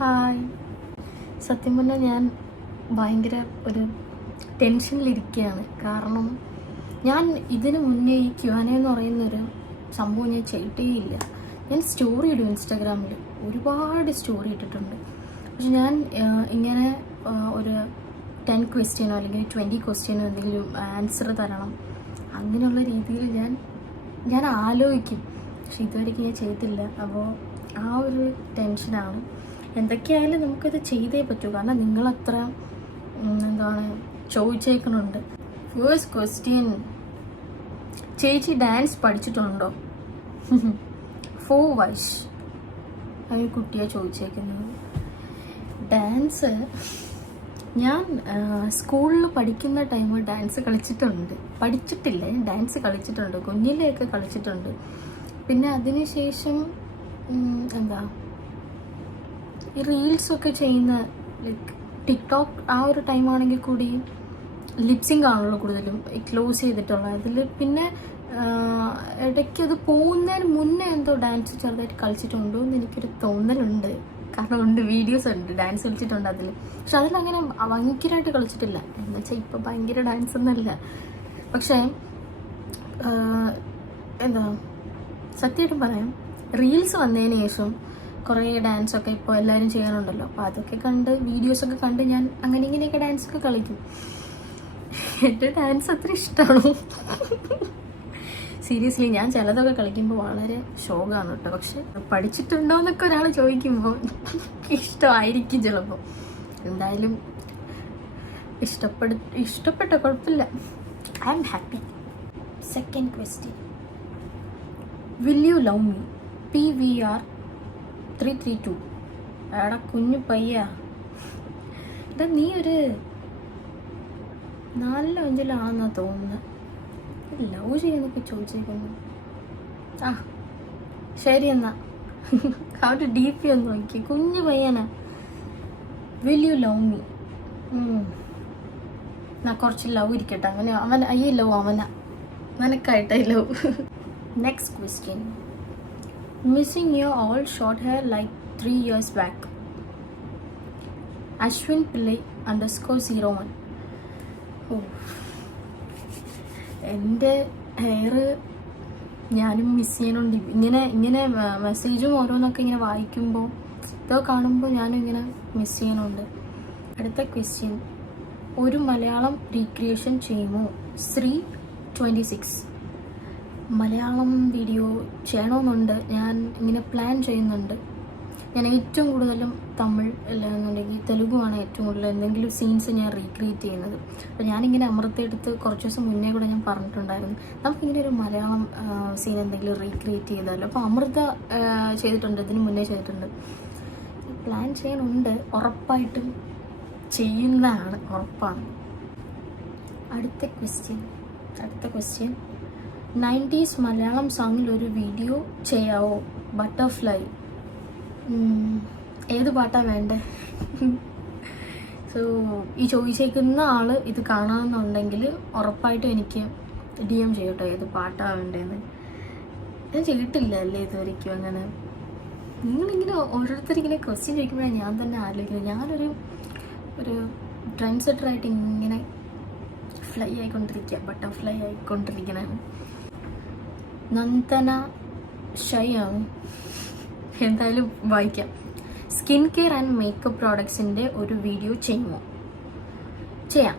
Hi. സത്യം പറഞ്ഞാൽ ഞാൻ ഭയങ്കര ഒരു ടെൻഷനിലിരിക്കുകയാണ്. കാരണം ഞാൻ ഇതിന് മുന്നേ ഈ ക്യുആന എന്ന് പറയുന്നൊരു സംഭവം ഞാൻ ചെയ്തിട്ടേയില്ല. ഞാൻ സ്റ്റോറി ഇടും ഇൻസ്റ്റാഗ്രാമിൽ, ഒരുപാട് സ്റ്റോറി ഇട്ടിട്ടുണ്ട്. പക്ഷെ ഞാൻ ഇങ്ങനെ ഒരു 10 ക്വസ്റ്റ്യനോ അല്ലെങ്കിൽ 20 ക്വസ്റ്റ്യനോ എന്തെങ്കിലും ആൻസർ തരണം അങ്ങനെയുള്ള രീതിയിൽ ഞാൻ ആലോചിക്കും. പക്ഷെ ഇതുവരെയ്ക്ക് ഞാൻ ചെയ്തിട്ടില്ല. അപ്പോൾ ആ ഒരു ടെൻഷനാണ്. എന്തൊക്കെയായാലും നമുക്കത് ചെയ്തേ പറ്റൂ, കാരണം നിങ്ങളത്ര ചോദിച്ചേക്കുന്നുണ്ട്. ഫേസ്റ്റ് ക്വസ്റ്റ്യൻ, ചേച്ചി ഡാൻസ് പഠിച്ചിട്ടുണ്ടോ? 4 വയസ്സ് ആ കുട്ടിയെ ചോദിച്ചേക്കുന്നത്. ഡാൻസ് ഞാൻ സ്കൂളിൽ പഠിക്കുന്ന ടൈം ഡാൻസ് പഠിച്ചിട്ടില്ല, ഡാൻസ് കളിച്ചിട്ടുണ്ട്, കുഞ്ഞിലെയൊക്കെ കളിച്ചിട്ടുണ്ട്. പിന്നെ അതിനുശേഷം ഈ റീൽസൊക്കെ ചെയ്യുന്ന ലൈക്ക് ടിക്ടോക്ക് ആ ഒരു ടൈമാണെങ്കിൽ കൂടി ലിപ്സിങ് ആണല്ലോ കൂടുതലും ക്ലോസ് ചെയ്തിട്ടുള്ള അതിൽ. പിന്നെ ഇടയ്ക്ക് അത് പോകുന്നതിന് മുന്നേ എന്തോ ഡാൻസ് ചെറുതായിട്ട് കളിച്ചിട്ടുണ്ടോ എന്ന് എനിക്കൊരു തോന്നലുണ്ട്. കാരണം ഉണ്ട്, വീഡിയോസ് ഉണ്ട്, ഡാൻസ് കളിച്ചിട്ടുണ്ട് അതിൽ. പക്ഷെ അതിലങ്ങനെ ഭയങ്കരമായിട്ട് കളിച്ചിട്ടില്ല. എന്നുവെച്ചാൽ ഇപ്പം ഭയങ്കര ഡാൻസ് ഒന്നുമല്ല. പക്ഷേ സത്യമായിട്ടും പറയാം, റീൽസ് വന്നതിന് ശേഷം കുറേ ഡാൻസൊക്കെ ഇപ്പോൾ എല്ലാവരും ചെയ്യാനുണ്ടല്ലോ. അപ്പോൾ അതൊക്കെ കണ്ട് വീഡിയോസൊക്കെ കണ്ട് ഞാൻ അങ്ങനെ ഇങ്ങനെയൊക്കെ ഡാൻസൊക്കെ കളിക്കും. എൻ്റെ ഡാൻസ് അത്ര ഇഷ്ടമാണോ? സീരിയസ്ലി ഞാൻ ചിലതൊക്കെ കളിക്കുമ്പോൾ വളരെ ശോകമാണ് കേട്ടോ. പക്ഷെ പഠിച്ചിട്ടുണ്ടോ എന്നൊക്കെ ഒരാൾ ചോദിക്കുമ്പോൾ ഇഷ്ടമായിരിക്കും ചിലപ്പോൾ. എന്തായാലും ഇഷ്ടപ്പെട്ട കുഴപ്പമില്ല, I am happy. Second question, will you love me? PVR 332. എടാ കുഞ്ഞു പയ്യ, എടാ നീ ഒരു 4 5 തോന്നുന്നത്. ലവ് ചെയ്യുന്നൊക്കെ ചോദിച്ചേക്കുന്നു. ആ ശരി എന്നാ അവരുടെ DP ഒന്ന് നോക്കി. കുഞ്ഞു പയ്യനാ. Will you love me? എന്നാ കുറച്ച് ലവ് ഇരിക്കട്ടെ. അവൻ അയ്യേ ലവ് അവനാ, നിനക്കായിട്ടേ love. Next question, missing your all short hair like 3 years back. Ashwin Pillai _01. എൻ്റെ ഹെയർ ഞാനും മിസ് ചെയ്യണുണ്ട്. ഇങ്ങനെ മെസ്സേജും ഓരോന്നൊക്കെ ഇങ്ങനെ വായിക്കുമ്പോൾ ഇതൊക്കെ കാണുമ്പോൾ ഞാനും ഇങ്ങനെ മിസ് ചെയ്യണുണ്ട്. അടുത്ത ക്വസ്റ്റ്യൻ, ഒരു മലയാളം റീക്രിയേഷൻ ചെയ്യുമോ? ശ്രീ 26. മലയാളം വീഡിയോ ചെയ്യണമെന്നുണ്ട്, ഞാൻ ഇങ്ങനെ പ്ലാൻ ചെയ്യുന്നുണ്ട്. ഞാൻ ഏറ്റവും കൂടുതലും തമിഴ് അല്ലാന്നുണ്ടെങ്കിൽ തെലുഗുമാണ് ഏറ്റവും കൂടുതൽ എന്തെങ്കിലും സീൻസ് ഞാൻ റീക്രിയേറ്റ് ചെയ്യുന്നത്. അപ്പോൾ ഞാനിങ്ങനെ അമൃതയെടുത്ത് കുറച്ച് ദിവസം മുന്നേ കൂടെ ഞാൻ പറഞ്ഞിട്ടുണ്ടായിരുന്നു, നമുക്കിങ്ങനെ ഒരു മലയാളം സീൻ എന്തെങ്കിലും റീക്രിയേറ്റ് ചെയ്താലോ. അപ്പോൾ അമൃത ചെയ്തിട്ടുണ്ട്, ഇതിന് മുന്നേ ചെയ്തിട്ടുണ്ട്. പ്ലാൻ ചെയ്യാനുണ്ട്, ഉറപ്പായിട്ടും ചെയ്യുന്നതാണ്, ഉറപ്പാണ്. അടുത്ത ക്വസ്റ്റ്യൻ, 90s മലയാളം സോങ്ങിൽ ഒരു വീഡിയോ ചെയ്യാവോ? ബട്ടർഫ്ലൈ. ഏത് പാട്ടാണ് വേണ്ടേ? സോ ഈ ചോദിച്ചേക്കുന്ന ആൾ ഇത് കാണാമെന്നുണ്ടെങ്കിൽ ഉറപ്പായിട്ടും എനിക്ക് DM ചെയ്യട്ടോ ഏത് പാട്ടാണ് വേണ്ടതെന്ന്. ഞാൻ ചെയ്തിട്ടില്ല അല്ലേ ഇതുവരെയ്ക്കും അങ്ങനെ. നിങ്ങളിങ്ങനെ ഓരോരുത്തരിങ്ങനെ ക്വസ്റ്റ്യൻ ചോദിക്കുമ്പോഴാണ് ഞാൻ തന്നെ ആലോചിക്കുന്നത്. ഞാനൊരു ട്രെൻഡ് സെറ്ററായിട്ട് ഇങ്ങനെ ബട്ടർഫ്ലൈ ആയിക്കൊണ്ടിരിക്കണതാണ്. നന്ദന ഷൈയാണ്, എന്തായാലും വായിക്കാം. സ്കിൻ കെയർ ആൻഡ് മേക്കപ്പ് പ്രോഡക്ട്സിൻ്റെ ഒരു വീഡിയോ ചെയ്യുമോ? ചെയ്യാം.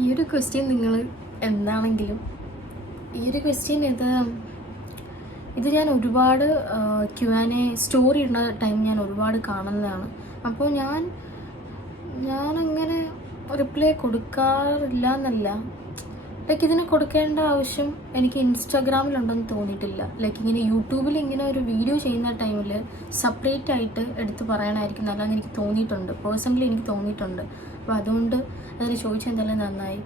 ഈ ഒരു ക്വസ്റ്റ്യൻ നിങ്ങൾ എന്താണെങ്കിലും ഈ ഒരു ക്വസ്റ്റ്യൻ ഇത് ഞാൻ ഒരുപാട് Q&A സ്റ്റോറി ഇടുന്ന ടൈം ഞാൻ ഒരുപാട് കാണുന്നതാണ്. അപ്പോൾ ഞാനങ്ങനെ റിപ്ലൈ കൊടുക്കാറില്ല എന്നല്ല, ലൈക്ക് ഇതിന് കൊടുക്കേണ്ട ആവശ്യം എനിക്ക് ഇൻസ്റ്റാഗ്രാമിലുണ്ടെന്ന് തോന്നിയിട്ടില്ല. ലൈക്ക് ഇങ്ങനെ യൂട്യൂബിൽ ഇങ്ങനെ ഒരു വീഡിയോ ചെയ്യുന്ന ടൈമിൽ സെപ്പറേറ്റ് ആയിട്ട് എടുത്ത് പറയാനായിരിക്കും നല്ലതെന്ന് എനിക്ക് തോന്നിയിട്ടുണ്ട്, പേഴ്സണലി എനിക്ക് തോന്നിയിട്ടുണ്ട്. അപ്പോൾ അതുകൊണ്ട് അതിന് ചോദിച്ചാൽ എന്തായാലും നന്നായി.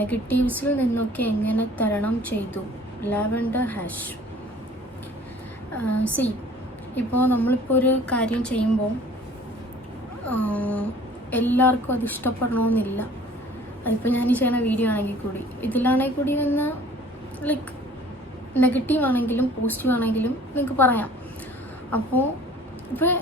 നെഗറ്റീവ്സിൽ നിന്നൊക്കെ എങ്ങനെ തരണം ചെയ്തു? Lavender hash. ഇപ്പോൾ നമ്മളിപ്പോൾ ഒരു കാര്യം ചെയ്യുമ്പോൾ എല്ലാവർക്കും അത് ഇഷ്ടപ്പെടണമെന്നില്ല. അതിപ്പോൾ ഞാൻ ഈ ചെയ്യുന്ന വീഡിയോ ആണെങ്കിൽ കൂടി ഇതിലാണെങ്കിൽ കൂടി വന്ന ലൈക്ക് നെഗറ്റീവ് ആണെങ്കിലും പോസിറ്റീവ് ആണെങ്കിലും നിങ്ങൾക്ക് പറയാം. അപ്പോൾ ഇപ്പോൾ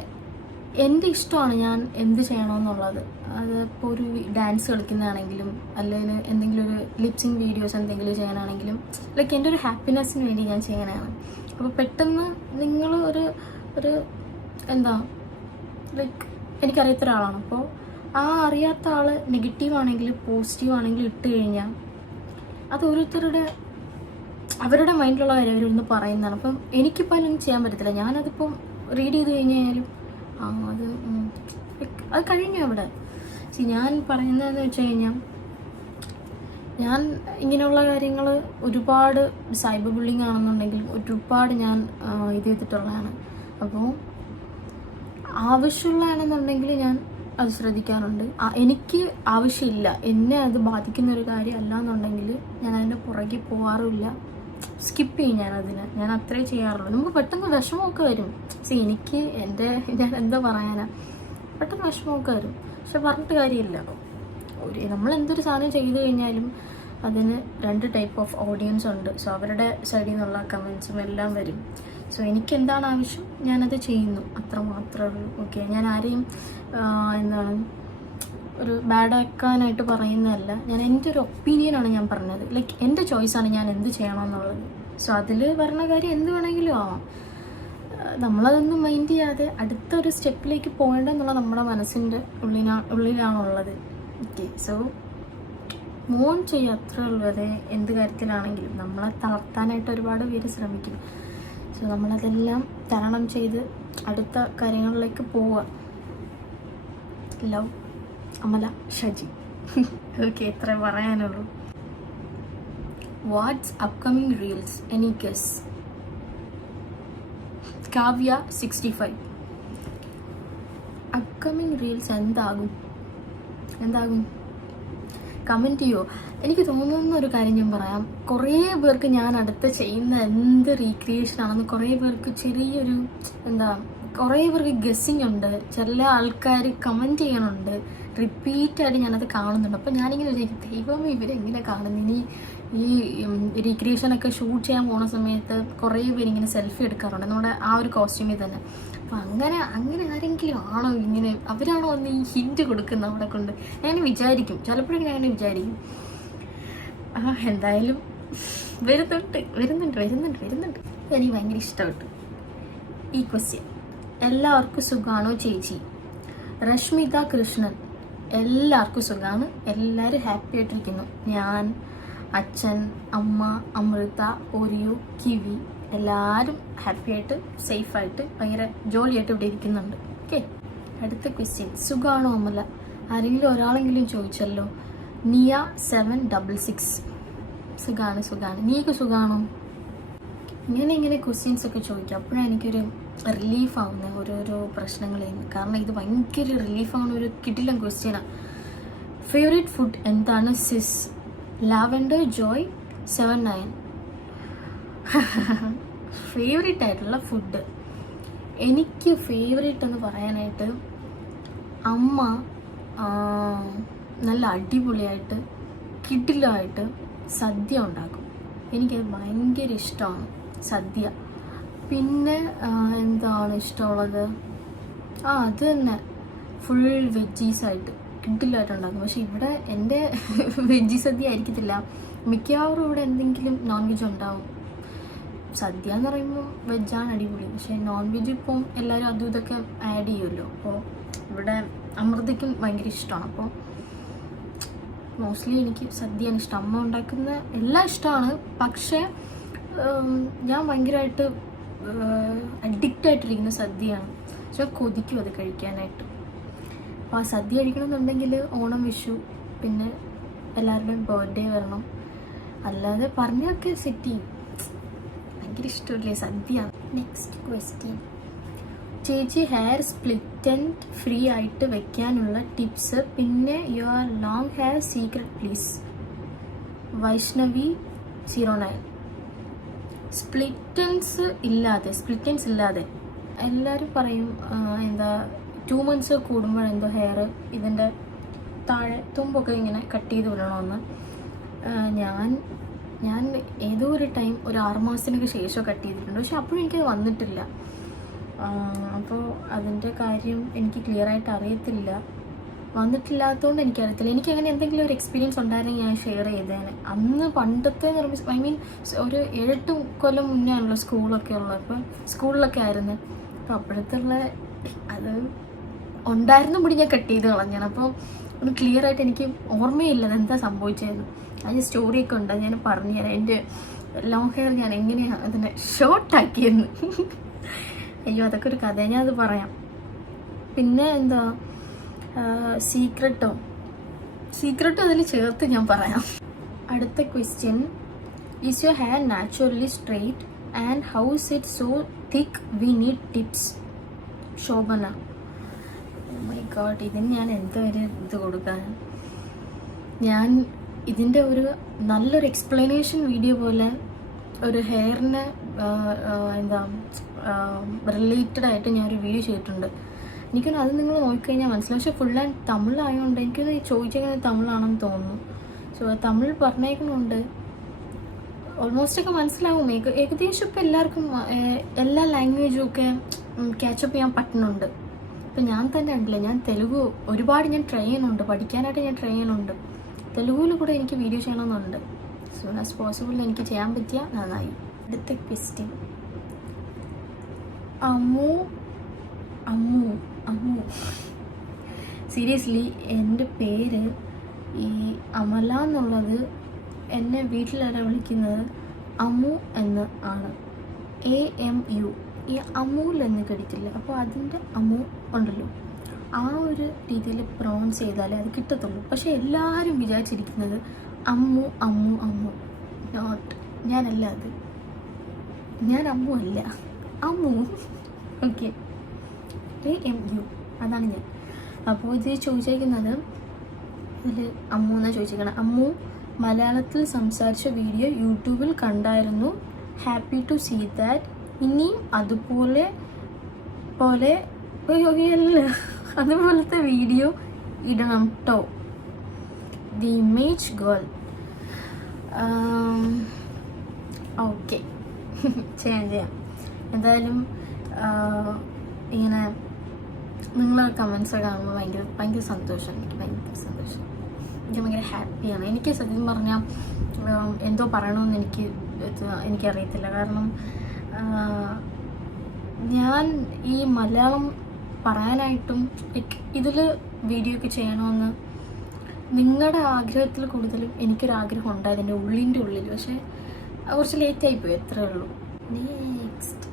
എൻ്റെ ഇഷ്ടമാണ് ഞാൻ എന്ത് ചെയ്യണമെന്നുള്ളത്. അതിപ്പോൾ ഒരു ഡാൻസ് കളിക്കുന്നതാണെങ്കിലും അല്ലെങ്കിൽ എന്തെങ്കിലും ഒരു ലിപ്സിങ് വീഡിയോസ് എന്തെങ്കിലും ചെയ്യാനാണെങ്കിലും ലൈക്ക് എൻ്റെ ഒരു ഹാപ്പിനെസ്സിന് വേണ്ടി ഞാൻ ചെയ്യാനാണ്. അപ്പോൾ പെട്ടെന്ന് നിങ്ങൾ ഒരു എന്താ ലൈക്ക് എനിക്കറിയാത്ത ഒരാളാണ്. അപ്പോൾ ആ അറിയാത്ത ആൾ നെഗറ്റീവ് ആണെങ്കിലും പോസിറ്റീവ് ആണെങ്കിലും ഇട്ട് കഴിഞ്ഞാൽ അത് ഓരോരുത്തരുടെ അവരുടെ മൈൻഡിലുള്ള കാര്യം അവരിന്ന് പറയുന്നതാണ്. അപ്പം എനിക്കിപ്പോൾ അതിലൊന്നും ചെയ്യാൻ പറ്റത്തില്ല. ഞാനതിപ്പം റീഡ് ചെയ്ത് കഴിഞ്ഞാലും അത് കഴിഞ്ഞു അവിടെ. ഞാൻ പറയുന്നതെന്ന് വെച്ച് കഴിഞ്ഞാൽ ഞാൻ ഇങ്ങനെയുള്ള കാര്യങ്ങൾ ഒരുപാട് സൈബർ ബുള്ളിങ് ആണെന്നുണ്ടെങ്കിലും ഒരുപാട് ഞാൻ ഇത് ചെയ്തിട്ടുള്ളതാണ്. അപ്പോൾ ആവശ്യമുള്ളതാണെന്നുണ്ടെങ്കിൽ ഞാൻ അത് ശ്രദ്ധിക്കാറുണ്ട്. എനിക്ക് ആവശ്യമില്ല, എന്നെ അത് ബാധിക്കുന്ന ഒരു കാര്യം അല്ല എന്നുണ്ടെങ്കിൽ ഞാൻ അതിൻ്റെ പുറകെ പോകാറുമില്ല, സ്കിപ്പ് ചെയ്യും ഞാൻ അത്രേ ചെയ്യാറുള്ളൂ. നമുക്ക് പെട്ടെന്ന് വിഷമമൊക്കെ വരും. എനിക്ക് ഞാൻ എന്താ പറയാനാ, പെട്ടെന്ന് വിഷമമൊക്കെ വരും. പക്ഷെ പറഞ്ഞിട്ട് കാര്യമില്ല. നമ്മൾ എന്തൊരു സാധനം ചെയ്തു കഴിഞ്ഞാലും അതിന് 2 ടൈപ്പ് ഓഫ് ഓഡിയൻസ് ഉണ്ട്. സോ അവരുടെ സൈഡിൽ നിന്നുള്ള കമൻസും എല്ലാം വരും. സോ എനിക്ക് എന്താണ് ആവശ്യം ഞാനത് ചെയ്യുന്നു, അത്ര മാത്രമേ ഉള്ളൂ. ഓക്കെ, ഞാൻ ആരെയും എന്താണ് ഒരു ബാഡ് ആക്കാനായിട്ട് പറയുന്നതല്ല. ഞാൻ എൻ്റെ ഒരു ഒപ്പീനിയനാണ് ഞാൻ പറഞ്ഞത്. ലൈക്ക് എൻ്റെ ചോയ്സാണ് ഞാൻ എന്ത് ചെയ്യണമെന്നുള്ളത്. സോ അതിൽ വരുന്ന കാര്യം എന്ത് വേണമെങ്കിലും ആവാം. നമ്മളതൊന്നും മൈൻഡ് ചെയ്യാതെ അടുത്തൊരു സ്റ്റെപ്പിലേക്ക് പോകേണ്ടെന്നുള്ള നമ്മുടെ മനസ്സിൻ്റെ ഉള്ളിലാണുള്ളത്. ഓക്കെ, സോ മോൺ ചെയ്യുക, അത്രേ ഉള്ളൂ. അതെ, എന്ത് കാര്യത്തിലാണെങ്കിലും നമ്മളെ തളർത്താനായിട്ട് ഒരുപാട് പേര് ശ്രമിക്കും. സോ നമ്മളതെല്ലാം തരണം ചെയ്ത് അടുത്ത കാര്യങ്ങളിലേക്ക് പോവുക. ലവ്, അമല, ഷജി. ഓക്കെ, എത്ര പറയാനുള്ളൂ. What's upcoming reels, any guess? Kavya 65. Upcoming reels എന്താകും കമൻറ്റ് ചെയ്യോ? എനിക്ക് തോന്നുന്ന ഒരു കാര്യം ഞാൻ പറയാം. കുറേ പേർക്ക് ഞാൻ അടുത്ത് ചെയ്യുന്ന എന്ത് റീക്രിയേഷൻ ആണെന്ന് കുറേ പേർക്ക് ചെറിയൊരു കുറേ പേർക്ക് ഗസ്സിങ് ഉണ്ട്. ചില ആൾക്കാർ കമൻറ്റ് ചെയ്യണുണ്ട്, റിപ്പീറ്റായിട്ട് ഞാനത് കാണുന്നുണ്ട്. അപ്പോൾ ഞാനിങ്ങനെ വിചാരിക്കും, ദൈവമേ ഇവരെങ്ങനെ കാണുന്നു. ഇനി ഈ റീക്രിയേഷനൊക്കെ ഷൂട്ട് ചെയ്യാൻ പോണ സമയത്ത് കുറേ പേരിങ്ങനെ സെൽഫി എടുക്കാറുണ്ട് നമ്മുടെ ആ ഒരു കോസ്റ്റ്യൂമിൽ തന്നെ. അപ്പം അങ്ങനെ ആരെങ്കിലും ആണോ ഇങ്ങനെ, അവരാണോ ഒന്ന് ഈ ഹിൻറ്റ് കൊടുക്കുന്നത് അവിടെ കൊണ്ട്? ഞാൻ വിചാരിക്കും, ചിലപ്പോഴും ഞാൻ വിചാരിക്കും. എന്തായാലും വരുന്നുണ്ട്. എനിക്ക് ഭയങ്കര ഇഷ്ടപ്പെട്ടു ഈ ക്വസ്റ്റ്യൻ. എല്ലാവർക്കും സുഖാണോ ചേച്ചി? രശ്മിത കൃഷ്ണൻ. എല്ലാവർക്കും സുഖമാണ്, എല്ലാവരും ഹാപ്പി ആയിട്ടിരിക്കുന്നു. ഞാൻ, അച്ഛൻ, അമ്മ, അമൃത, ഒരിയു, കിവി എല്ലാവരും ഹാപ്പി ആയിട്ട് സേഫായിട്ട് ഭയങ്കര ജോളിയായിട്ട് ഇവിടെ ഇരിക്കുന്നുണ്ട്. ഓക്കെ, അടുത്ത ക്വസ്റ്റ്യൻ. സുഖാണോ അമല? ആരെങ്കിലും ഒരാളെങ്കിലും ചോദിച്ചല്ലോ. നിയ 766. സുഖാണ്. നീക്ക് സുഖാണോ? ഇങ്ങനെ ക്വസ്റ്റ്യൻസ് ഒക്കെ ചോദിക്കും. അപ്പോഴാണ് എനിക്കൊരു റിലീഫാവുന്നത് ഓരോരോ പ്രശ്നങ്ങളിൽ നിന്ന്. കാരണം ഇത് ഭയങ്കര റിലീഫാവുന്ന ഒരു കിടിലൻ ക്വസ്റ്റ്യനാണ്. ഫേവറേറ്റ് ഫുഡ് എന്താണ് സിസ്? ലാവൻഡർ ജോയ് 79. ഫേവറേറ്റ് ആയിട്ടുള്ള ഫുഡ്, എനിക്ക് ഫേവറേറ്റ് എന്ന് പറയാനായിട്ട് അമ്മ നല്ല അടിപൊളിയായിട്ട് കിടിലമായിട്ട് സദ്യ ഉണ്ടാക്കും. എനിക്കത് ഭയങ്കര ഇഷ്ടമാണ് സദ്യ. പിന്നെ എന്താണ് ഇഷ്ടമുള്ളത്? അത് തന്നെ, ഫുൾ വെജീസായിട്ട് കിടിലമായിട്ട് ഉണ്ടാക്കും. പക്ഷെ ഇവിടെ എൻ്റെ വെജ് സദ്യ ആയിരിക്കത്തില്ല, മിക്കവാറും ഇവിടെ എന്തെങ്കിലും നോൺ വെജ് ഉണ്ടാവും. സദ്യ എന്ന് പറയുമ്പോൾ വെജാണ് അടിപൊളി, പക്ഷേ നോൺ വെജ് ഇപ്പം എല്ലാവരും അതും ഇതൊക്കെ ആഡ് ചെയ്യുമല്ലോ. അപ്പോൾ ഇവിടെ അമൃതയ്ക്കും ഭയങ്കര ഇഷ്ടമാണ്. അപ്പോൾ മോസ്റ്റ്ലി എനിക്ക് സദ്യയാണ് ഇഷ്ടം. അമ്മ ഉണ്ടാക്കുന്ന എല്ലാം ഇഷ്ടമാണ്, പക്ഷേ ഞാൻ ഭയങ്കരമായിട്ട് അഡിക്റ്റായിട്ടിരിക്കുന്ന സദ്യയാണ്. പക്ഷെ കൊതിക്കും അത് കഴിക്കാനായിട്ട്. അപ്പോൾ ആ സദ്യ കഴിക്കണമെന്നുണ്ടെങ്കിൽ ഓണം, വിഷു, പിന്നെ എല്ലാവരുടെയും ബർത്ത്ഡേ വരണം. അല്ലാതെ പറഞ്ഞൊക്കെ സെറ്റ് ചെയ്യും. ഭയങ്കര ഇഷ്ടമല്ലേ സദ്യ. Next question. ചേച്ചി, ഹെയർ സ്പ്ലിറ്റ് ആൻഡ് ഫ്രീ ആയിട്ട് വെക്കാനുള്ള ടിപ്സ്, പിന്നെ your long hair secret please. Vaishnavi 09. Split ends ഇല്ലാതെ എല്ലാവരും പറയും 2 months കൂടുമ്പോഴെന്തോ ഹെയർ ഇതിൻ്റെ താഴെ തുമ്പൊക്കെ ഇങ്ങനെ കട്ട് ചെയ്ത് വിടണമെന്ന്. ഞാൻ ഏതോ ഒരു ടൈം ഒരു 6 മാസത്തിനൊക്കെ ശേഷം കട്ട് ചെയ്തിട്ടുണ്ട്. പക്ഷെ അപ്പോഴും എനിക്കത് വന്നിട്ടില്ല. അപ്പോൾ അതിൻ്റെ കാര്യം എനിക്ക് ക്ലിയറായിട്ട് അറിയത്തില്ല, വന്നിട്ടില്ലാത്തതുകൊണ്ട് എനിക്കറിയത്തില്ല. എനിക്ക് അങ്ങനെ എന്തെങ്കിലും ഒരു എക്സ്പീരിയൻസ് ഉണ്ടായിരുന്നെങ്കിൽ ഞാൻ ഷെയർ ചെയ്തേനെ. അന്ന് പണ്ടത്തെ ഐ മീൻ ഒരു 7-8 കൊല്ലം മുന്നേ ആണല്ലോ സ്കൂളൊക്കെ ഉള്ളത്. അപ്പോൾ സ്കൂളിലൊക്കെ ആയിരുന്നു. അപ്പോൾ അപ്പോഴത്തുള്ള അത് ഉണ്ടായിരുന്ന മുടി ഞാൻ കട്ട് ചെയ്ത് കളഞ്ഞാണ്. അപ്പോൾ ഒന്ന് ക്ലിയർ ആയിട്ട് എനിക്ക് ഓർമ്മയില്ല അതെന്താ സംഭവിച്ചതെന്ന്. അതിന് സ്റ്റോറിയൊക്കെ ഉണ്ട്, ഞാൻ പറഞ്ഞുതരാം. എൻ്റെ ലോങ് ഹെയർ ഞാൻ എങ്ങനെയാണ് അതിനെ ഷോർട്ടാക്കിയെന്ന്. അയ്യോ അതൊക്കെ ഒരു കഥ, ഞാൻ അത് പറയാം. പിന്നെ എന്താ സീക്രട്ടോ അതിൽ ചേർത്ത് ഞാൻ പറയാം. അടുത്ത question, is your hair naturally straight and how is it so thick, we need tips. Shobhana. My god, ഇതിന് ഞാൻ എന്തോ ഒരു ഇത് കൊടുക്കാൻ. ഞാൻ ഇതിൻ്റെ ഒരു നല്ലൊരു എക്സ്പ്ലനേഷൻ വീഡിയോ പോലെ ഒരു ഹെയറിന് എന്താ റിലേറ്റഡ് ആയിട്ട് ഞാനൊരു വീഡിയോ ചെയ്തിട്ടുണ്ട്. എനിക്കൊന്ന് അത് നിങ്ങൾ നോക്കിക്കഴിഞ്ഞാൽ മനസ്സിലാവും. പക്ഷേ ഫുൾ ആൻഡ് തമിഴായതുകൊണ്ട് എനിക്കത് ചോദിച്ചേക്കുന്നത് തമിഴാണെന്ന് തോന്നുന്നു. സോ തമിഴ് പറഞ്ഞേക്കുന്നുണ്ട്, ഓൾമോസ്റ്റ് ഒക്കെ മനസ്സിലാവും. ഏകദേശം ഇപ്പം എല്ലാവർക്കും എല്ലാ ലാംഗ്വേജും ഒക്കെ ക്യാച്ചപ്പ് ചെയ്യാൻ പറ്റുന്നുണ്ട്. ഇപ്പം ഞാൻ തന്നെ ഉണ്ടല്ലേ, ഞാൻ തെലുഗു ഒരുപാട് ഞാൻ ട്രൈ ചെയ്യുന്നുണ്ട്, പഠിക്കാനായിട്ട് ഞാൻ ട്രൈ ചെയ്യുന്നുണ്ട്. തെലുഗുവിൽ കൂടെ എനിക്ക് വീഡിയോ ചെയ്യണമെന്നുണ്ട്. സൂൺ ആസ് പോസിബിൾ എനിക്ക് ചെയ്യാൻ പറ്റിയ നന്നായി. അടുത്ത ക്വസ്റ്റ്യൻ, അമ്മു സീരിയസ്ലി എൻ്റെ പേര് ഈ അമല എന്നുള്ളത് എന്നെ വീട്ടിലാരാ വിളിക്കുന്നത് അമ്മു എന്ന് ആണ്. AMU, ഈ അമൂൽ എന്ന് കേട്ടിട്ടില്ല. അപ്പോൾ അതിൻ്റെ അമ്മു ഉണ്ടല്ലോ, ആ ഒരു രീതിയിൽ പ്രൊണൗൺസ് ചെയ്താലേ അത് കിട്ടത്തുള്ളൂ. പക്ഷെ എല്ലാവരും വിചാരിച്ചിരിക്കുന്നത് അമ്മു. നോട്ട്, ഞാനല്ല അത്, ഞാൻ അമ്മു അല്ല, അമ്മു. ഓക്കെ, AMU അതാണ് ഞാൻ. അപ്പോൾ ഇത് ചോദിച്ചേക്കുന്നത്, ഇതിൽ അമ്മു എന്നാണ് ചോദിച്ചേക്കുന്നത്. അമ്മു മലയാളത്തിൽ സംസാരിച്ച വീഡിയോ യൂട്യൂബിൽ കണ്ടായിരുന്നു. Happy to see that. ഇനിയും അതുപോലത്തെ വീഡിയോ ഇടണം ട്ടോ. The image girl. ഓക്കെ, ചെയ്യാം. എന്തായാലും ഇങ്ങനെ നിങ്ങളെ കമൻസ് കാണുമ്പോൾ ഭയങ്കര സന്തോഷം. എനിക്ക് ഭയങ്കര സന്തോഷം, എനിക്ക് ഭയങ്കര ഹാപ്പിയാണ്. എനിക്ക് സത്യം പറഞ്ഞാൽ എന്തോ പറയണമെന്ന് എനിക്കറിയത്തില്ല. കാരണം ഞാൻ ഈ മലയാളം പറയാനായിട്ടും ഇതിൽ വീഡിയോ ഒക്കെ ചെയ്യണമെന്ന് നിങ്ങളുടെ ആഗ്രഹത്തിൽ കൂടുതലും എനിക്കൊരാഗ്രഹം ഉണ്ടായത് എൻ്റെ ഉള്ളിൻ്റെ ഉള്ളിൽ. പക്ഷേ കുറച്ച് ലേറ്റായിപ്പോയി, എത്രയേ ഉള്ളൂ. നെക്സ്റ്റ്,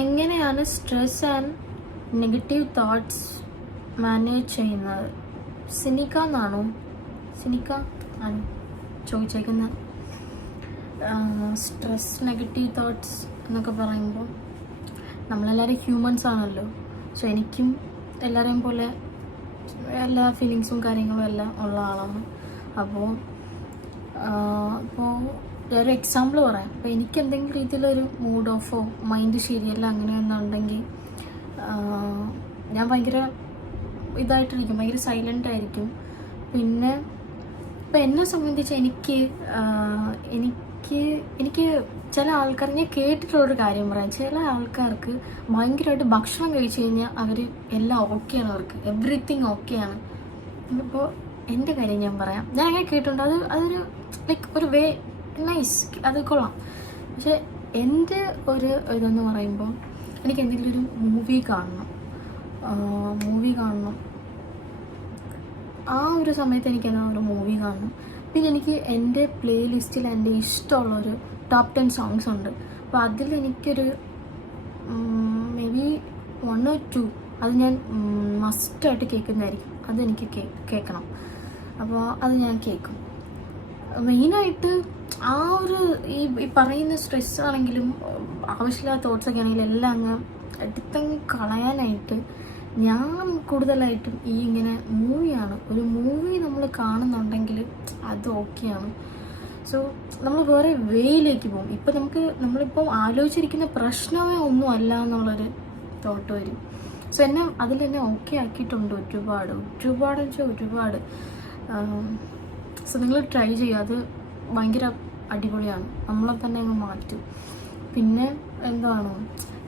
എങ്ങനെയാണ് stress and negative thoughts manage ചെയ്യുന്നത്? സിനിക്ക ആണ് ചോദിച്ചേക്കുന്നത്. സ്ട്രെസ് നെഗറ്റീവ് തോട്ട്സ് എന്നൊക്കെ പറയുമ്പോൾ നമ്മളെല്ലാവരും ഹ്യൂമൻസ് ആണല്ലോ. സോ എനിക്കും എല്ലാവരെയും പോലെ എല്ലാ ഫീലിങ്സും കാര്യങ്ങളും എല്ലാം ഉള്ള ആളാണ്. അപ്പോൾ ഒരു എക്സാമ്പിൾ പറയാം. അപ്പോൾ എനിക്ക് എന്തെങ്കിലും രീതിയിലൊരു മൂഡ് ഓഫോ മൈൻഡ് ശരിയല്ല അങ്ങനെയൊന്നുണ്ടെങ്കിൽ ഞാൻ ഭയങ്കര ഇതായിട്ടിരിക്കും, ഭയങ്കര സൈലൻ്റ് ആയിരിക്കും. പിന്നെ ഇപ്പം എന്നെ സംബന്ധിച്ച് എനിക്ക് ചില ആൾക്കാർ, ഞാൻ കേട്ടിട്ടുള്ളൊരു കാര്യം പറയാം, ചില ആൾക്കാർക്ക് ഭയങ്കരമായിട്ട് ഭക്ഷണം കഴിച്ചു കഴിഞ്ഞാൽ അവർ എല്ലാം ഓക്കെയാണ്, അവർക്ക് എവറിത്തിങ് ഓക്കെയാണ്. ഇപ്പോൾ എൻ്റെ കാര്യം ഞാൻ പറയാം, ഞാൻ അങ്ങനെ കേട്ടിട്ടുണ്ട്. അതൊരു ലൈക്ക് ഒരു വേ നൈസ്, അത് കൊള്ളാം. പക്ഷെ എൻ്റെ ഒരു ഇതെന്ന് പറയുമ്പോൾ എനിക്ക് എന്തെങ്കിലും ഒരു മൂവി കാണണം. ആ ഒരു സമയത്ത് എനിക്ക് എന്നാ ഒരു മൂവി കാണണം. പിന്നെ എനിക്ക് എൻ്റെ പ്ലേ ലിസ്റ്റിൽ എൻ്റെ ഇഷ്ടമുള്ളൊരു ടോപ്പ് 10 സോങ്സ് ഉണ്ട്. അപ്പോൾ അതിലെനിക്കൊരു മേ ബി 1 or 2 അത് ഞാൻ മസ്റ്റായിട്ട് കേൾക്കുന്നതായിരിക്കും. അതെനിക്ക് കേൾക്കണം. അപ്പോൾ അത് ഞാൻ കേൾക്കും. മെയിനായിട്ട് ആ ഒരു ഈ പറയുന്ന സ്ട്രെസ് ആണെങ്കിലും ആവശ്യമില്ലാത്ത തോട്ട്സൊക്കെ ആണെങ്കിലും എല്ലാം അങ്ങ് എടുത്തങ്ങ് കളയാനായിട്ട് ഞാൻ കൂടുതലായിട്ടും ഈ ഇങ്ങനെ മൂവിയാണ്. ഒരു മൂവി നമ്മൾ കാണുന്നുണ്ടെങ്കിൽ അത് ഓക്കെയാണ്. സോ നമ്മൾ വേറെ വേയിലേക്ക് പോകും. ഇപ്പം നമ്മളിപ്പം ആലോചിച്ചിരിക്കുന്ന പ്രശ്നമേ ഒന്നും അല്ല എന്നുള്ളൊരു തോട്ട് വരും. സോ അതിലെന്നെ ഓക്കെ ആക്കിയിട്ടുണ്ട് ഒരുപാട്. സോ നിങ്ങൾ ട്രൈ ചെയ്യുക, അത് ഭയങ്കര അടിപൊളിയാണ്, നമ്മളെ തന്നെ അങ്ങ് മാറ്റും. പിന്നെ എന്താണ്,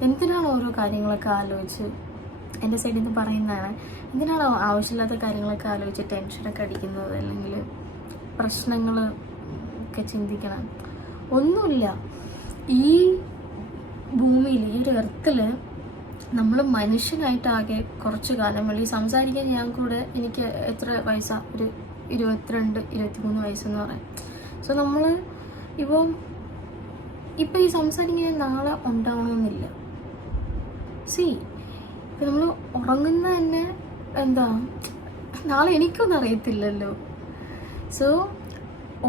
എന്തിനാണ് ഓരോ കാര്യങ്ങളൊക്കെ ആലോചിച്ച്, എൻ്റെ സൈഡിൽ നിന്ന് പറയുന്നതാണ്, എന്തിനാണോ ആവശ്യമില്ലാത്ത കാര്യങ്ങളൊക്കെ ആലോചിച്ച് ടെൻഷനൊക്കെ അടിക്കുന്നത്, അല്ലെങ്കിൽ പ്രശ്നങ്ങൾ ഒക്കെ ചിന്തിക്കണം. ഒന്നുമില്ല, ഈ ഭൂമിയിൽ, ഈ ഒരു എർത്തിൽ നമ്മൾ മനുഷ്യനായിട്ടാകെ കുറച്ച് കാലം വേണ്ടി സംസാരിക്കാൻ. ഞാൻ കൂടെ എനിക്ക് എത്ര വയസ്സാണ്, ഒരു 22-23 വയസ്സെന്ന് പറയാം. സോ നമ്മൾ ഇപ്പം ഈ സംസാരിക്കാൻ നാളെ ഉണ്ടാവണമെന്നില്ല. ഇപ്പം നമ്മൾ ഉറങ്ങുന്ന തന്നെ എന്താ, നാളെ എനിക്കൊന്നും അറിയത്തില്ലല്ലോ. സോ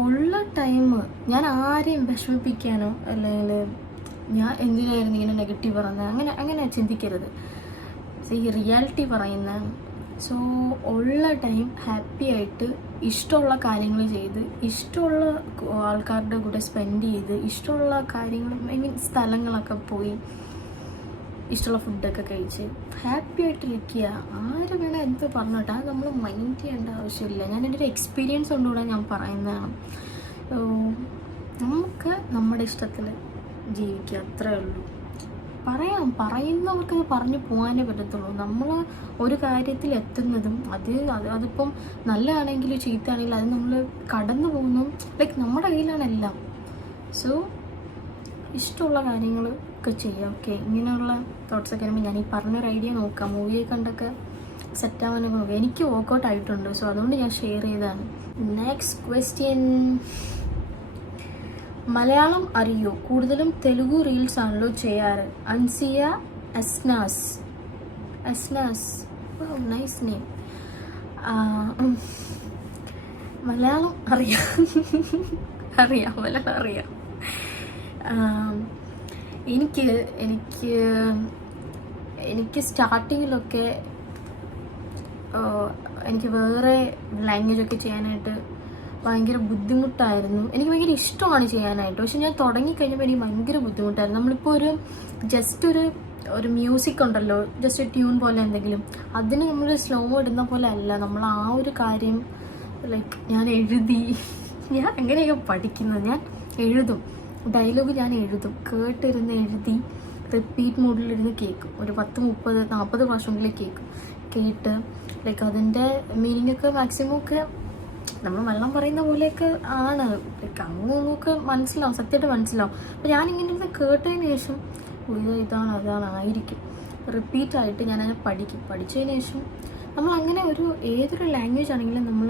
ഉള്ള ടൈം ഞാൻ ആരെയും വിഷമിപ്പിക്കാനോ അല്ലെങ്കിൽ ഞാൻ എന്തിനായിരുന്നു ഇങ്ങനെ നെഗറ്റീവ് പറയുന്നത് അങ്ങനെ ചിന്തിക്കരുത്. ഈ റിയാലിറ്റി പറയുന്ന. സോ ഉള്ള ടൈം ഹാപ്പി ആയിട്ട് ഇഷ്ടമുള്ള കാര്യങ്ങൾ ചെയ്ത്, ഇഷ്ടമുള്ള ആൾക്കാരുടെ കൂടെ സ്പെൻഡ് ചെയ്ത്, ഇഷ്ടമുള്ള കാര്യങ്ങൾ സ്ഥലങ്ങളൊക്കെ പോയി, ഇഷ്ടമുള്ള ഫുഡൊക്കെ കഴിച്ച് ഹാപ്പി ആയിട്ടിരിക്കുക. ആര് വേണം എന്ത് പറഞ്ഞോട്ടെ, അത് നമ്മൾ മൈൻഡ് ചെയ്യേണ്ട ആവശ്യമില്ല. ഞാൻ എൻ്റെ ഒരു എക്സ്പീരിയൻസ് കൊണ്ടുകൂടെ ഞാൻ പറയുന്നതാണ്. നമുക്ക് നമ്മുടെ ഇഷ്ടത്തിൽ ജീവിക്കുക, അത്രേ ഉള്ളൂ. പറയുന്നവർക്ക് പറഞ്ഞു പോകാനേ പറ്റത്തുള്ളൂ. നമ്മൾ ഒരു കാര്യത്തിൽ എത്തുന്നതും അതിപ്പം നല്ലതാണെങ്കിലും ചീത്തയാണെങ്കിലും അത് നമ്മൾ കടന്നു പോകുന്നതും നമ്മുടെ കയ്യിലാണ് എല്ലാം. സോ ഇഷ്ടമുള്ള കാര്യങ്ങളൊക്കെ ചെയ്യാം. ഓക്കെ, ഇങ്ങനെയുള്ള തോട്ട്സൊക്കെ വരുമ്പോൾ ഞാൻ ഈ പറഞ്ഞൊരു ഐഡിയ നോക്കാം, മൂവിയെ കണ്ടൊക്കെ സെറ്റാവാനൊക്കെ നോക്കാം. എനിക്ക് വർക്കൗട്ട് ആയിട്ടുണ്ട്. സോ അതുകൊണ്ട് ഞാൻ ഷെയർ ചെയ്തതാണ്. നെക്സ്റ്റ് ക്വസ്റ്റ്യൻ, മലയാളം അറിയോ? കൂടുതലും തെലുഗു റീൽസ് ആണല്ലോ ചെയ്യാറ്. അൻസിയ അസ്നാസ്. Nice name. മലയാളം അറിയാം മലയാളം അറിയാം. എനിക്ക് സ്റ്റാർട്ടിങ്ങിലൊക്കെ എനിക്ക് വേറെ ലാംഗ്വേജൊക്കെ ചെയ്യാനായിട്ട് ഭയങ്കര ബുദ്ധിമുട്ടായിരുന്നു. എനിക്ക് ഭയങ്കര ഇഷ്ടമാണ് ചെയ്യാനായിട്ട്. പക്ഷെ ഞാൻ തുടങ്ങിക്കഴിഞ്ഞപ്പോൾ എനിക്ക് ഭയങ്കര ബുദ്ധിമുട്ടായിരുന്നു. നമ്മളിപ്പോൾ ജസ്റ്റ് ഒരു മ്യൂസിക് ഉണ്ടല്ലോ, ജസ്റ്റ് ട്യൂൺ പോലെ എന്തെങ്കിലും, അതിന് നമ്മൾ സ്ലോ ഇടുന്ന പോലെ അല്ല. നമ്മൾ ആ ഒരു കാര്യം ഞാൻ അങ്ങനെയൊക്കെ പഠിക്കുന്നത്. ഞാൻ എഴുതും, ഡയലോഗ് ഞാൻ എഴുതും, കേട്ടിരുന്ന് എഴുതി റിപ്പീറ്റ് മോഡിലിരുന്ന് കേൾക്കും. ഒരു 10-30-40 പ്രാവശ്യമെങ്കിലും കേട്ട് അതിൻ്റെ മീനിങ് ഒക്കെ മാക്സിമം ഒക്കെ നമ്മൾ വെള്ളം പറയുന്ന പോലെയൊക്കെ ആണ്. അങ്ങൊക്കെ മനസ്സിലാവും, സത്യമായിട്ട് മനസ്സിലാവും. അപ്പോൾ ഞാനിങ്ങനെ ഇരുന്ന് കേട്ടതിന് ശേഷം ഇതാണ് ആയിരിക്കും റിപ്പീറ്റായിട്ട് ഞാനതിനെ പഠിച്ചതിന് ശേഷം നമ്മൾ അങ്ങനെ ഏതൊരു ലാംഗ്വേജ് ആണെങ്കിലും നമ്മൾ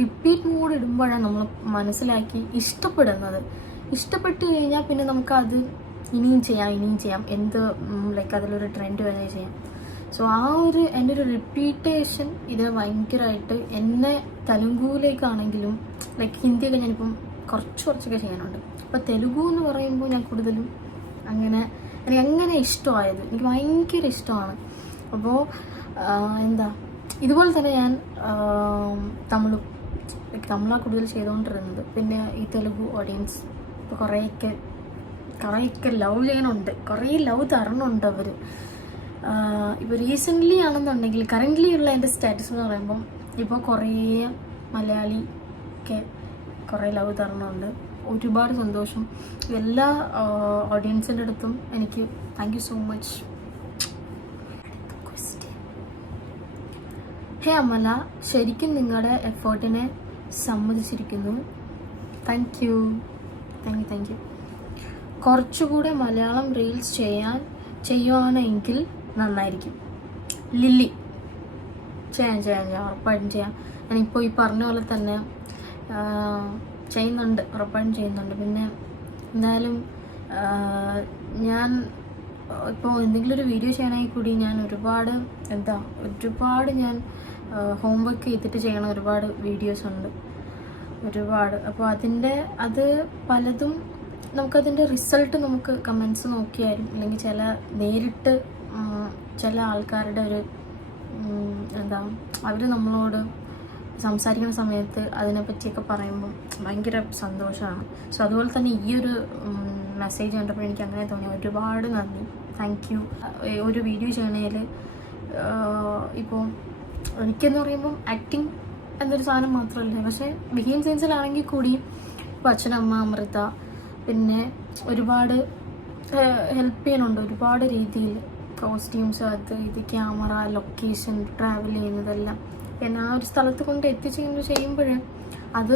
റിപ്പീറ്റ് മോഡ് ഇടുമ്പോഴാണ് നമ്മൾ മനസ്സിലാക്കി ഇഷ്ടപ്പെട്ട് കഴിഞ്ഞാൽ പിന്നെ നമുക്കത് ഇനിയും ചെയ്യാം, എന്ത് അതിലൊരു ട്രെൻഡ് വരെ ചെയ്യാം. സോ എൻ്റെ ഒരു റിപ്പീറ്റേഷൻ ഇത് ഭയങ്കരമായിട്ട് എന്നെ തെലുങ്കുവിലേക്കാണെങ്കിലും ഹിന്ദിയൊക്കെ ഞാനിപ്പം കുറച്ചൊക്കെ ചെയ്യാനുണ്ട്. അപ്പോൾ തെലുഗു എന്ന് പറയുമ്പോൾ ഞാൻ കൂടുതലും എനിക്ക് അങ്ങനെ ഇഷ്ടമായത്, എനിക്ക് ഭയങ്കര ഇഷ്ടമാണ്. അപ്പോൾ ഇതുപോലെ തന്നെ ഞാൻ തമിഴാണ് കൂടുതൽ ചെയ്തുകൊണ്ടിരുന്നത്. പിന്നെ ഈ തെലുഗു ഓഡിയൻസ് ഇപ്പോൾ കുറേയൊക്കെ ലവ് ചെയ്യണുണ്ട്, കുറേ ലവ് തരണുണ്ട് അവർ. ഇപ്പോൾ റീസെൻ്റ്ലി ആണെന്നുണ്ടെങ്കിൽ കറൻ്റ്ലി ഉള്ള എൻ്റെ സ്റ്റാറ്റസ് എന്ന് പറയുമ്പം ഇപ്പോൾ കുറേ മലയാളിക്ക് കുറേ ലവ് തരണുണ്ട്. ഒരുപാട് സന്തോഷം. എല്ലാ ഓഡിയൻസിൻ്റെ അടുത്തും എനിക്ക് thank you so much. Hey Amala, ശരിക്കും നിങ്ങളുടെ എഫേർട്ടിനെ സമ്മതിച്ചിരിക്കുന്നു. Thank you. കുറച്ചുകൂടെ മലയാളം റീൽസ് ചെയ്യുവാണെങ്കിൽ നന്നായിരിക്കും. ലില്ലി, ചെയ്യാം ഉറപ്പായിട്ടും ചെയ്യാം. ഞാനിപ്പോൾ ഈ പറഞ്ഞ പോലെ തന്നെ ഉറപ്പായിട്ടും ചെയ്യുന്നുണ്ട്. പിന്നെ എന്തായാലും ഞാൻ ഇപ്പോൾ എന്തെങ്കിലും ഒരു വീഡിയോ ചെയ്യണമെങ്കിൽ കൂടി ഞാൻ ഒരുപാട് ഞാൻ ഹോംവർക്ക് ചെയ്തിട്ട് ചെയ്യണ ഒരുപാട് വീഡിയോസ് ഉണ്ട്, ഒരുപാട്. അപ്പോൾ അത് പലതും നമുക്കതിൻ്റെ റിസൾട്ട് നമുക്ക് കമൻസ് നോക്കിയാലും അല്ലെങ്കിൽ നേരിട്ട് ചില ആൾക്കാരുടെ അവർ നമ്മളോട് സംസാരിക്കുന്ന സമയത്ത് അതിനെപ്പറ്റിയൊക്കെ പറയുമ്പം ഭയങ്കര സന്തോഷമാണ്. സോ അതുപോലെ തന്നെ ഈ ഒരു മെസ്സേജ് കണ്ടപ്പോൾ എനിക്ക് അങ്ങനെ തോന്നി. ഒരുപാട് നന്ദി, താങ്ക് യു. ഒരു വീഡിയോ ചെയ്യണതിൽ ഇപ്പോൾ എനിക്കെന്ന് പറയുമ്പം ആക്ടിങ് എന്നൊരു സാധനം മാത്രമല്ല, പക്ഷേ ബിഹൈൻഡ് സീൻസിലാണെങ്കിൽ കൂടി ഇപ്പോൾ അച്ഛനമ്മ അമൃത, പിന്നെ ഒരുപാട് ഹെൽപ്പ് ചെയ്യാനുണ്ട് ഒരുപാട് രീതിയിൽ. കോസ്റ്റ്യൂംസ്, അത് ഇത്, ക്യാമറ, ലൊക്കേഷൻ, ട്രാവൽ ചെയ്യുന്നതെല്ലാം പിന്നെ ആ ഒരു സ്ഥലത്ത് കൊണ്ട് എത്തിച്ച് ചെയ്യുമ്പോൾ അത്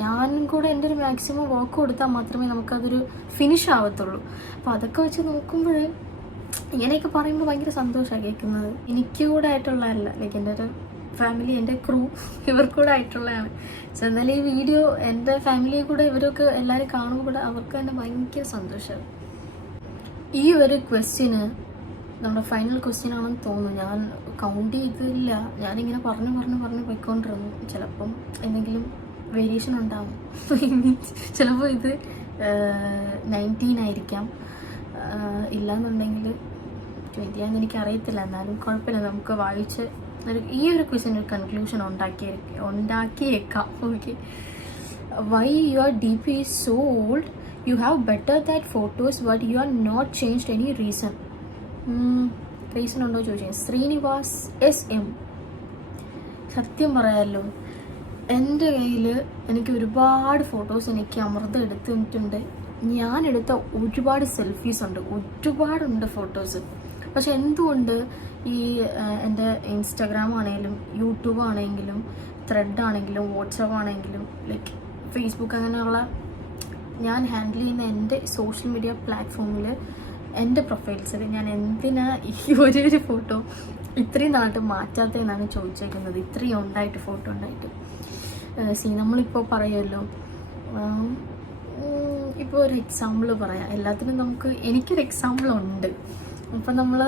ഞാനും കൂടെ എൻ്റെ ഒരു മാക്സിമം വർക്ക് കൊടുത്താൽ മാത്രമേ നമുക്കതൊരു ഫിനിഷ് ആവത്തുള്ളൂ. അപ്പോൾ അതൊക്കെ വെച്ച് നോക്കുമ്പോൾ ഇങ്ങനെയൊക്കെ പറയുമ്പോൾ ഭയങ്കര സന്തോഷമാണ് കേൾക്കുന്നത്. എനിക്ക് കൂടെ ആയിട്ടുള്ളതല്ല, ലൈക്ക് എൻ്റെ ഒരു ഫാമിലി, എൻ്റെ ക്രൂ, ഇവർക്കൂടെ ആയിട്ടുള്ളതാണ്. പക്ഷെ എന്നാലും ഈ വീഡിയോ എൻ്റെ ഫാമിലിയെ കൂടെ ഇവരൊക്കെ എല്ലാവരും കാണുമ്പോൾ കൂടെ അവർക്ക് തന്നെ ഭയങ്കര സന്തോഷമാണ്. ഈ ഒരു ക്വസ്റ്റ്യന് നമ്മുടെ ഫൈനൽ ക്വസ്റ്റ്യൻ ആണെന്ന് തോന്നുന്നു. ഞാൻ കൗണ്ട് ചെയ്തില്ല, ഞാനിങ്ങനെ പറഞ്ഞു പോയിക്കൊണ്ടിരുന്നു. ചിലപ്പം എന്തെങ്കിലും വേരിയേഷൻ ഉണ്ടാവും. ചിലപ്പോൾ ഇത് 19 ആയിരിക്കാം, ഇല്ലയെന്നുണ്ടെങ്കിൽ 20 ആണെന്ന് എനിക്കറിയത്തില്ല. എന്നാലും കുഴപ്പമില്ല, നമുക്ക് വായിച്ച് ഈ ഒരു ക്വസ്റ്റ്യൻ ഒരു കൺക്ലൂഷൻ ഉണ്ടാക്കിയേക്കാം. Okay, why your DP is so old? You have better that photos but you are not changed any reason. Reason ഉണ്ടോ ചോദിച്ചാൽ ശ്രീനിവാസ് SM. സത്യം പറയാമല്ലോ, എൻ്റെ കയ്യിൽ എനിക്ക് ഒരുപാട് ഫോട്ടോസ് എനിക്ക് അമൃത എടുത്തിട്ടുണ്ട്. ഞാനെടുത്ത ഒരുപാട് സെൽഫീസ് ഉണ്ട്, ഒരുപാടുണ്ട് ഫോട്ടോസ്. പക്ഷെ എന്തുകൊണ്ട് ഈ എൻ്റെ ഇൻസ്റ്റാഗ്രാം ആണെങ്കിലും യൂട്യൂബ് ആണെങ്കിലും ത്രെഡ് ആണെങ്കിലും വാട്സപ്പ് ആണെങ്കിലും ലൈക്ക് ഫേസ്ബുക്ക് അങ്ങനെയുള്ള ഞാൻ ഹാൻഡിൽ ചെയ്യുന്ന എൻ്റെ സോഷ്യൽ മീഡിയ പ്ലാറ്റ്ഫോമിൽ എൻ്റെ പ്രൊഫൈൽസിൽ ഞാൻ എന്തിനാ ഈ ഒരു ഫോട്ടോ ഇത്രയും നാളായിട്ട് മാറ്റാത്തതെന്നാണ് ചോദിച്ചേക്കുന്നത്. ഇത്രയും ഉണ്ടായിട്ട് ഫോട്ടോ ഉണ്ടായിട്ട് നമ്മളിപ്പോൾ പറയുമല്ലോ, ഇപ്പോൾ ഒരു എക്സാമ്പിൾ പറയാം. എല്ലാത്തിനും എനിക്കൊരു എക്സാമ്പിൾ ഉണ്ട്. ഇപ്പം നമ്മൾ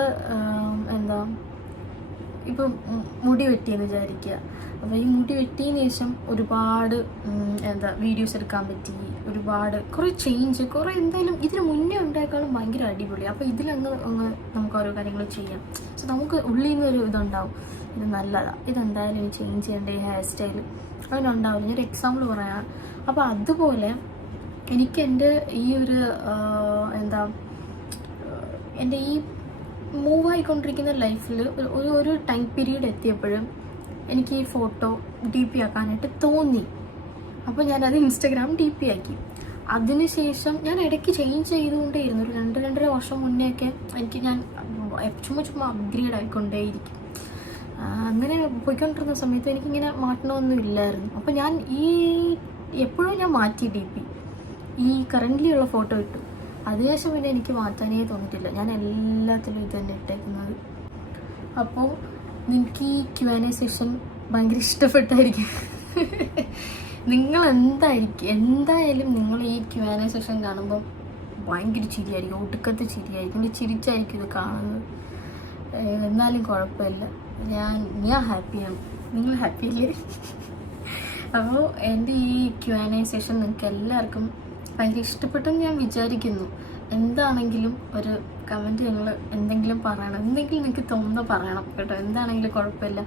ഇപ്പം മുടി വെട്ടിയെന്ന് വിചാരിക്കുക. അപ്പോൾ ഈ മുടി വെട്ടിയതിന് ശേഷം ഒരുപാട് വീഡിയോസ് എടുക്കാൻ പറ്റി, ഒരുപാട് കുറേ ചേഞ്ച്, കുറേ എന്തായാലും ഇതിന് മുന്നേ ഉണ്ടായേക്കാളും ഭയങ്കര അടിപൊളി. അപ്പോൾ ഇതിലങ്ങ് നമുക്ക് ഓരോ കാര്യങ്ങൾ ചെയ്യാം. സോ നമുക്ക് ഉള്ളിൽ നിന്നൊരു ഇതുണ്ടാവും, ഇത് നല്ലതാണ്, ഇതെന്തായാലും ഇനി ചേഞ്ച് ചെയ്യേണ്ട ഈ ഹെയർ സ്റ്റൈൽ അങ്ങനെ ഉണ്ടാവില്ല. ഞാനൊരു എക്സാമ്പിൾ പറയാം. അപ്പോൾ അതുപോലെ എനിക്ക് എൻ്റെ ഈ ഒരു എൻ്റെ ഈ മൂവ് ആയിക്കൊണ്ടിരിക്കുന്ന ലൈഫിൽ ഒരു ടൈം പീരീഡ് എത്തിയപ്പോഴും എനിക്ക് ഈ ഫോട്ടോ DP ആക്കാനായിട്ട് തോന്നി. അപ്പോൾ ഞാനത് ഇൻസ്റ്റഗ്രാം DP ആക്കി. അതിനുശേഷം ഞാൻ ഇടയ്ക്ക് ചേഞ്ച് ചെയ്തുകൊണ്ടേയിരുന്നു. ഒരു 2-2.5 വർഷം മുന്നേയൊക്കെ ഞാൻ ചുമ്മാ അപ്ഗ്രേഡ് ആയിക്കൊണ്ടേയിരിക്കും. അങ്ങനെ പോയിക്കൊണ്ടിരുന്ന സമയത്ത് എനിക്കിങ്ങനെ മാറ്റണമൊന്നും ഇല്ലായിരുന്നു. അപ്പോൾ ഞാൻ എപ്പോഴും ഞാൻ മാറ്റി DP, ഈ കറൻ്റ്ലി ഉള്ള ഫോട്ടോ ഇട്ടു. അതിനുശേഷം പിന്നെ എനിക്ക് മാറ്റാനേ തോന്നിയിട്ടില്ല. ഞാൻ എല്ലാത്തിലും ഇത് തന്നെ ഇട്ടേക്കുന്നത്. അപ്പോൾ നിങ്ങൾക്ക് ഈ Q&A സെഷൻ ഭയങ്കര ഇഷ്ടപ്പെട്ടായിരിക്കും. നിങ്ങൾ എന്തായാലും നിങ്ങൾ ഈ Q&A സെഷൻ കാണുമ്പോൾ ഭയങ്കര ചിരിയായിരിക്കും, ഒടുക്കത്തെ ചിരിയായിരിക്കും, ചിരിച്ചായിരിക്കും ഇത് കാണുന്നത്. എന്നാലും കുഴപ്പമില്ല, ഞാൻ ഹാപ്പിയാണ്, നിങ്ങൾ ഹാപ്പിയല്ലേ? അപ്പോൾ എൻ്റെ ഈ Q&A സെഷൻ നിങ്ങൾക്ക് എല്ലാവർക്കും ഭയങ്കര ഇഷ്ടപ്പെട്ടെന്ന് ഞാൻ വിചാരിക്കുന്നു. എന്താണെങ്കിലും ഒരു കമൻറ്റ് നിങ്ങൾ എന്തെങ്കിലും പറയണം, എന്തെങ്കിലും നിങ്ങൾക്ക് തോന്നുന്ന പറയണം കേട്ടോ. എന്താണെങ്കിലും കുഴപ്പമില്ല.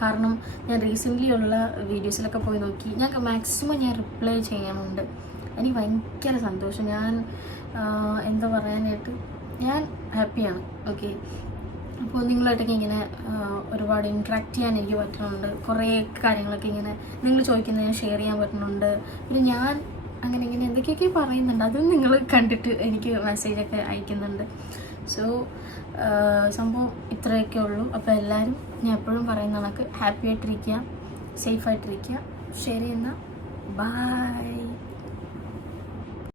കാരണം ഞാൻ റീസെൻ്റ്ലി ഉള്ള വീഡിയോസിലൊക്കെ പോയി നോക്കി, ഞാൻ മാക്സിമം റിപ്ലൈ ചെയ്യാനുണ്ട്. എനിക്ക് ഭയങ്കര സന്തോഷം. ഞാൻ പറയാനായിട്ട് ഞാൻ ഹാപ്പിയാണ്. ഓക്കെ, അപ്പോൾ നിങ്ങളായിട്ടൊക്കെ ഇങ്ങനെ ഒരുപാട് ഇൻട്രാക്ട് ചെയ്യാൻ എനിക്ക് പറ്റുന്നുണ്ട്. കുറേ കാര്യങ്ങളൊക്കെ ഇങ്ങനെ നിങ്ങൾ ചോദിക്കുന്നതിന് ഷെയർ ചെയ്യാൻ പറ്റുന്നുണ്ട്. പിന്നെ ഞാൻ അങ്ങനെ ഇങ്ങനെ എന്തൊക്കെയൊക്കെ പറയുന്നുണ്ട്, അതും നിങ്ങൾ കണ്ടിട്ട് എനിക്ക് മെസ്സേജൊക്കെ അയക്കുന്നുണ്ട്. സോ സംഭവം ഇത്രയൊക്കെ ഉള്ളൂ. അപ്പോൾ എല്ലാവരും ഞാൻ എപ്പോഴും പറയുന്ന കണക്ക് ഹാപ്പി ആയിട്ടിരിക്കുക, സേഫായിട്ടിരിക്കുക. ശരി, എന്നാൽ ബൈ.